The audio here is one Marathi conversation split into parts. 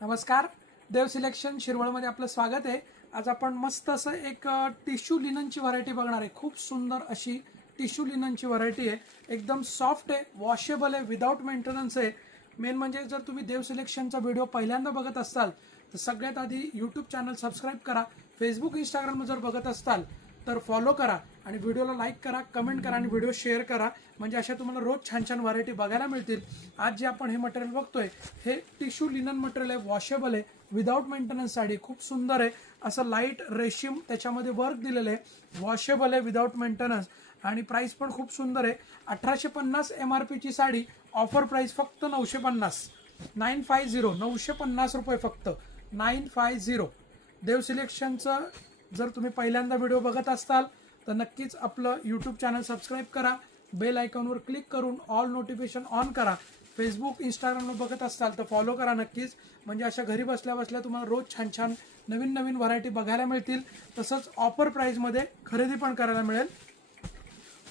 नमस्कार, देव सिलेक्शन शिरवळमध्ये आपलं स्वागत आहे। आज आपण मस्त असं एक टिश्यू लिननची व्हरायटी बघणार आहे। खूप सुंदर अशी टिश्यू लिननची व्हरायटी आहे। एकदम सॉफ्ट आहे, वॉशेबल आहे, विदाउट मेंटेनन्स आहे। मेन म्हणजे जर तुम्ही देव सिलेक्शनचा व्हिडिओ पहिल्यांदा बघत असाल तर सगळ्यात आधी यूट्यूब चॅनल सबस्क्राइब करा। फेसबुक इंस्टाग्राम जर बघत असाल तर फॉलो करा आणि व्हिडिओला लाईक करा, कमेंट करा आणि व्हिडिओ शेअर करा, म्हणजे अशा तुम्हाला रोज छान छान व्हरायटी बघायला मिळतील। आज जे आपण हे मटेरियल बघतोय हे टिश्यू लिनन मटेरियल आहे, वॉशेबल आहे, विदाउट मेंटेनन्स साडी खूप सुंदर आहे। असं लाईट रेशीम त्याच्यामध्ये वर्क दिलेलं आहे, वॉशेबल आहे, विदाउट मेंटेनन्स आणि प्राइस पण खूप सुंदर आहे। 1850 MRP ची साडी, ऑफर प्राइस फक्त 950, 950 रुपये फक्त 950। देव सिलेक्शनचं जर तुम्ही पहिल्यांदा व्हिडिओ बघत असाल तर नक्कीच आपलं यूट्यूब चॅनल सबस्क्राइब करा, बेल आयकॉनवर क्लिक करून ऑल नोटिफिकेशन ऑन करा। फेसबुक इंस्टाग्रामवर बघत असाल तर फॉलो करा नक्कीच, म्हणजे अशा घरी बसल्या बसल्या तुम्हाला रोज छान छान नवीन नवीन व्हरायटी बघायला मिळतील। तसंच ऑफर प्राइसमध्ये खरेदी पण करायला मिळेल।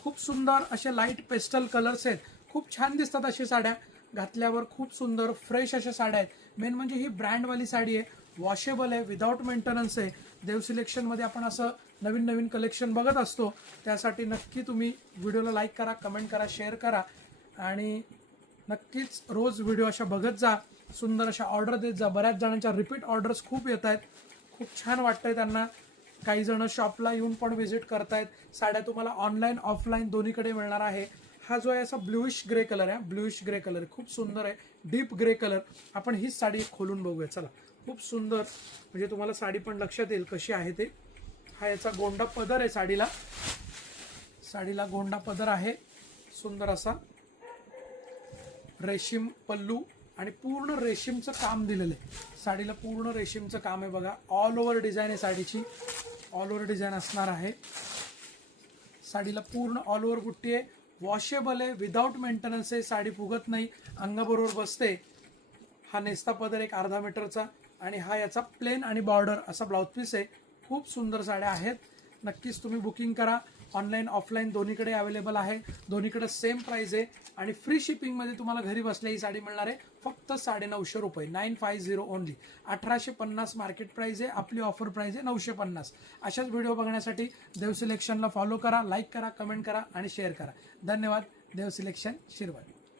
खूप सुंदर असे लाईट पेस्टल कलर्स आहेत, खूप छान दिसतात अशी साड्या घातल्यावर, खूप सुंदर फ्रेश अशा साड्या आहेत। मेन म्हणजे ही ब्रँडवाली साडी आहे, वॉशेबल आहे, विदाउट मेंटेनन्स आहे। देव सिलेक्शनमध्ये आपण असं नवीन नवीन कलेक्शन बघत असतो, त्यासाठी नक्की तुम्ही व्हिडिओला लाईक करा, कमेंट करा, शेअर करा आणि नक्कीच रोज व्हिडिओ अशा बघत जा, सुंदर अशा ऑर्डर देत जा। बऱ्याच जणांच्या रिपीट ऑर्डर्स खूप येत आहेत, खूप छान वाटतंय त्यांना। काही जण शॉपला येऊन पण व्हिजिट करतायत। साड्या तुम्हाला ऑनलाईन ऑफलाईन दोन्हीकडे मिळणार आहे। हा जो आहे असा ब्लूइश ग्रे कलर आहे, ब्लूइश ग्रे कलर खूप सुंदर आहे, डीप ग्रे कलर। आपण ही साडी खोलून बघूया, चला। खूप सुंदर, म्हणजे तुम्हाला साडी पण लक्षात येईल कशी आहे ते। हा याचा गोंडा पदर आहे साडीला, साडीला गोंडा पदर आहे, सुंदर असा रेशीम पल्लू आणि पूर्ण रेशीमचं काम दिलेलं आहे साडीला, पूर्ण रेशीमचं काम आहे बघा। ऑल ओव्हर डिझाईन आहे साडीची, ऑल ओव्हर डिझाईन असणार आहे साडीला, पूर्ण ऑल ओव्हर बुट्टी आहे, वॉशेबल आहे, विदाउट मेंटेनन्स आहे, साडी फुगत नाही, अंगाबरोबर बसते। हा नेस्ता पदर एक अर्धा मीटरचा आणि हा याचा प्लेन आणि बॉर्डर असा ब्लाउज पीस आहे। खूप सुंदर साड्या आहेत, नक्कीच तुम्ही बुकिंग करा। ऑनलाईन ऑफलाईन दोन्हीकडे अवेलेबल आहे, दोन्हीकडे सेम प्राइस आहे आणि फ्री शिपिंगमध्ये तुम्हाला घरी बसल्या ही साडी मिळणार आहे फक्त 950 रुपये, 950 ओनली। 1850 मार्केट प्राइस आहे, आपली ऑफर प्राइस आहे 950। अशाच व्हिडिओ बघण्यासाठी देव सिलेक्शनला फॉलो करा, लाईक करा, कमेंट करा आणि शेअर करा। धन्यवाद। देव सिलेक्शन शिरवळ।